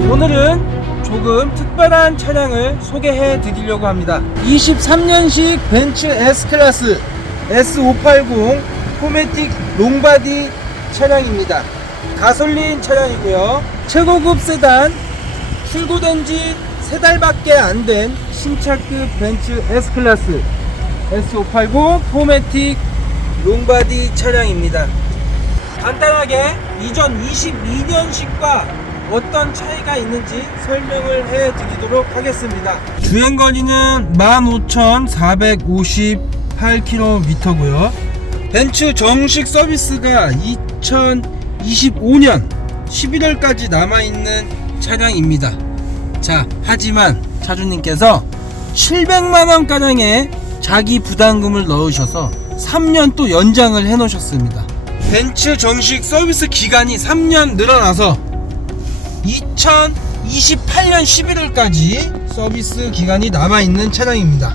오늘은 조금 특별한 차량을 소개해 드리려고 합니다. 23년식 벤츠 S클래스 S580 포매틱 롱바디 차량입니다. 가솔린 차량이고요. 최고급 세단 출고된 지세 달밖에 안 된 신차급 벤츠 S클래스 S580 포매틱 롱바디 차량입니다. 간단하게 이전 22년식과 어떤 차이가 있는지 설명을 해 드리도록 하겠습니다. 주행 거리는 15,458km고요. 벤츠 정식 서비스가 2025년 11월까지 남아 있는 차량입니다. 자, 하지만 차주님께서 700만 원 가량의 자기 부담금을 넣으셔서 3년 또 연장을 해 놓으셨습니다. 벤츠 정식 서비스 기간이 3년 늘어나서 2028년 11월까지 서비스 기간이 남아있는 차량입니다.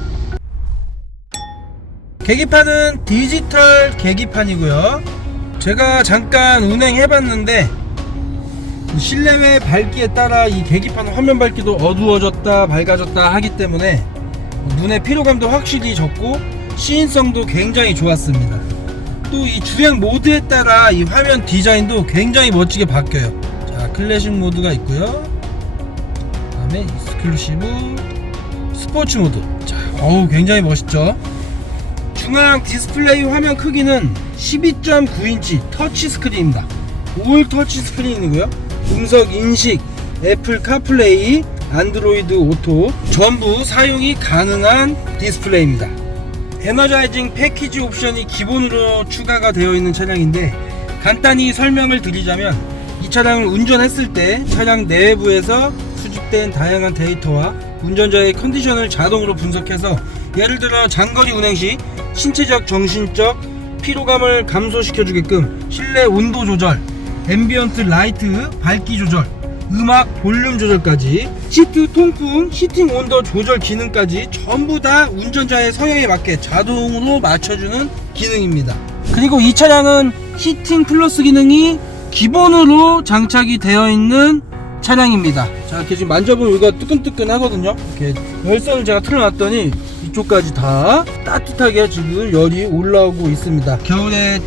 계기판은 디지털 계기판이고요. 제가 잠깐 운행해봤는데 실내외 밝기에 따라 이 계기판 화면 밝기도 어두워졌다 밝아졌다 하기 때문에 눈의 피로감도 확실히 적고 시인성도 굉장히 좋았습니다. 또 이 주행 모드에 따라 이 화면 디자인도 굉장히 멋지게 바뀌어요. 자, 클래식 모드가 있고요. 그다음에 익스클루시브 스포츠 모드. 자, 어우 굉장히 멋있죠. 중앙 디스플레이 화면 크기는 12.9인치 터치 스크린입니다. 올 터치 스크린이고요. 음성 인식, 애플 카플레이, 안드로이드 오토 전부 사용이 가능한 디스플레이입니다. 에너자이징 패키지 옵션이 기본으로 추가가 되어 있는 차량인데 간단히 설명을 드리자면 이 차량을 운전했을 때 차량 내부에서 수집된 다양한 데이터와 운전자의 컨디션을 자동으로 분석해서 예를 들어 장거리 운행 시 신체적 정신적 피로감을 감소시켜 주게끔 실내 온도 조절, 앰비언트 라이트 밝기 조절, 음악 볼륨 조절까지 시트 통풍, 히팅 온도 조절 기능까지 전부 다 운전자의 성향에 맞게 자동으로 맞춰주는 기능입니다. 그리고 이 차량은 히팅 플러스 기능이 기본으로 장착이 되어 있는 차량입니다. 자, 이렇게 지금 만져보면 여기가 뜨끈뜨끈 하거든요. 이렇게 열선을 제가 틀어놨더니 이쪽까지 다 따뜻하게 지금 열이 올라오고 있습니다. 겨울에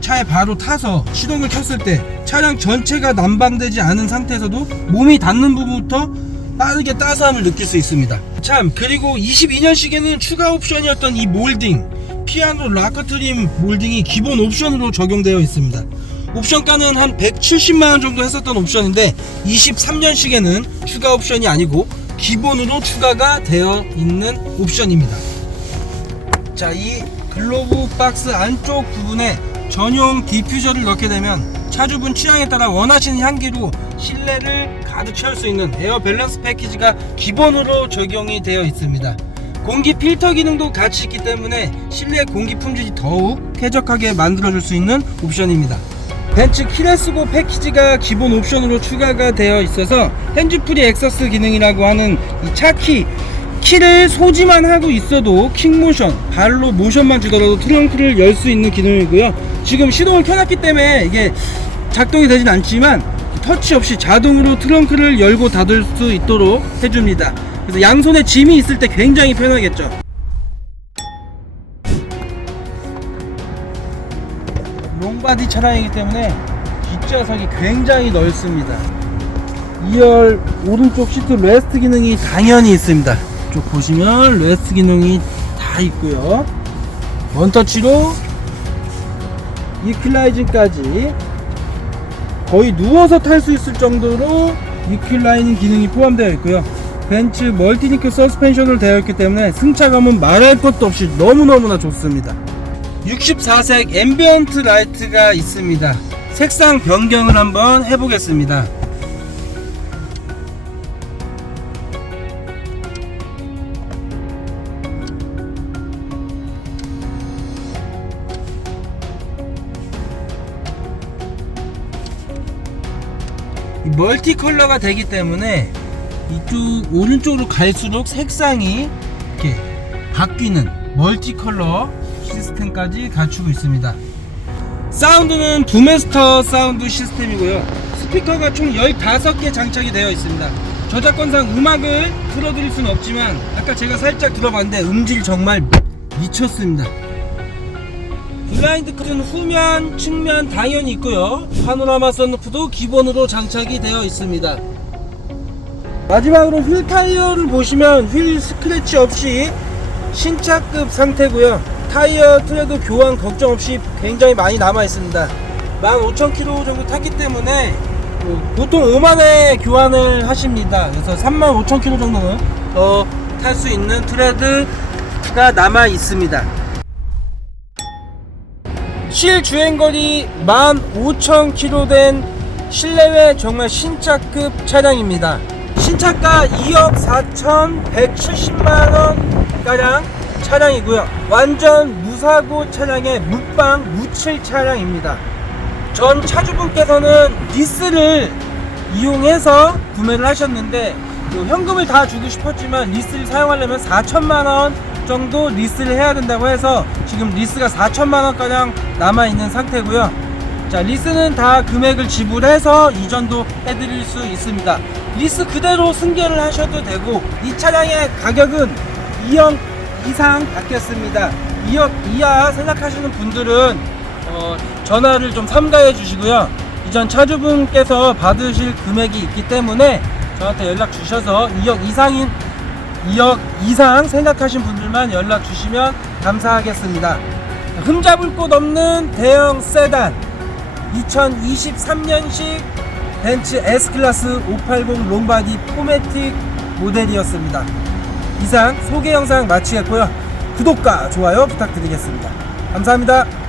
차에 바로 타서 시동을 켰을 때 차량 전체가 난방되지 않은 상태에서도 몸이 닿는 부분부터 빠르게 따스함을 느낄 수 있습니다. 참 그리고 22년식에는 추가 옵션이었던 이 몰딩 피아노 락커 트림 몰딩이 기본 옵션으로 적용되어 있습니다. 옵션가는 한 170만원 정도 했었던 옵션인데 23년식에는 추가 옵션이 아니고 기본으로 추가가 되어 있는 옵션입니다. 자, 이 글로브 박스 안쪽 부분에 전용 디퓨저를 넣게 되면 차주분 취향에 따라 원하시는 향기로 실내를 가득 채울 수 있는 에어 밸런스 패키지가 기본으로 적용이 되어 있습니다. 공기 필터 기능도 같이 있기 때문에 실내 공기 품질이 더욱 쾌적하게 만들어줄 수 있는 옵션입니다. 벤츠 키레스고 패키지가 기본 옵션으로 추가가 되어 있어서 핸즈프리 액서스 기능이라고 하는 이 차키 키를 소지만 하고 있어도 킥모션 발로 모션만 주더라도 트렁크를 열 수 있는 기능이고요. 지금 시동을 켜놨기 때문에 이게 작동이 되진 않지만 터치 없이 자동으로 트렁크를 열고 닫을 수 있도록 해줍니다. 그래서 양손에 짐이 있을 때 굉장히 편하겠죠 롱바디 차량이기 때문에 뒷좌석이 굉장히 넓습니다. 2열 오른쪽 시트 레스트 기능이 당연히 있습니다. 쪽 보시면 레스트 기능이 다 있고요. 원터치로 이클라이징까지 거의 누워서 탈 수 있을 정도로 이클라이닝 기능이 포함되어 있고요. 벤츠 멀티니크 서스펜션으로 되어 있기 때문에 승차감은 말할 것도 없이 너무너무나 좋습니다 64색 앰비언트 라이트가 있습니다. 색상 변경을 한번 해보겠습니다. 이 멀티 컬러가 되기 때문에 이쪽 오른쪽으로 갈수록 색상이 이렇게 바뀌는 멀티 컬러 시스템까지 갖추고 있습니다. 사운드는 부메스터 사운드 시스템이고요. 스피커가 총 15개 장착이 되어 있습니다. 저작권상 음악을 틀어드릴 수는 없지만 아까 제가 살짝 들어봤는데 음질 정말 미쳤습니다. 블라인드 커튼 후면, 측면 당연히 있고요. 파노라마 선루프도 기본으로 장착이 되어 있습니다. 마지막으로 휠 타이어를 보시면 휠 스크래치 없이 신차급 상태고요. 타이어 트레드 교환 걱정 없이 굉장히 많이 남아 있습니다. 15,000km 정도 탔기 때문에 그 보통 5만에 교환을 하십니다. 그래서 35,000km 정도는 더 탈 수 있는 트레드가 남아 있습니다. 실 주행거리 15,000km 된 실내외 정말 신차급 차량입니다. 신차가 2억 4,170만원 가량 차량이고요. 완전 무사고 차량의 무빵 무칠 차량입니다. 전 차주분께서는 리스를 이용해서 구매를 하셨는데 그 현금을 다 주고 싶었지만 리스를 사용하려면 4천만 원 정도 리스를 해야 된다고 해서 지금 리스가 4천만 원 가량 남아 있는 상태고요. 자 리스는 다 금액을 지불해서 이전도 해드릴 수 있습니다. 리스 그대로 승계를 하셔도 되고 이 차량의 가격은 2억 이상 받겠습니다. 2억 이하 생각하시는 분들은 어, 전화를 좀 삼가해 주시고요. 이전 차주분께서 받으실 금액이 있기 때문에 저한테 연락 주셔서 2억 이상인 2억 이상 생각하신 분들만 연락 주시면 감사하겠습니다. 흠잡을 곳 없는 대형 세단 2023년식 벤츠 S클래스 580 롱바디 포매틱 모델이었습니다. 이상 소개 영상 마치겠고요. 구독과 좋아요 부탁드리겠습니다. 감사합니다.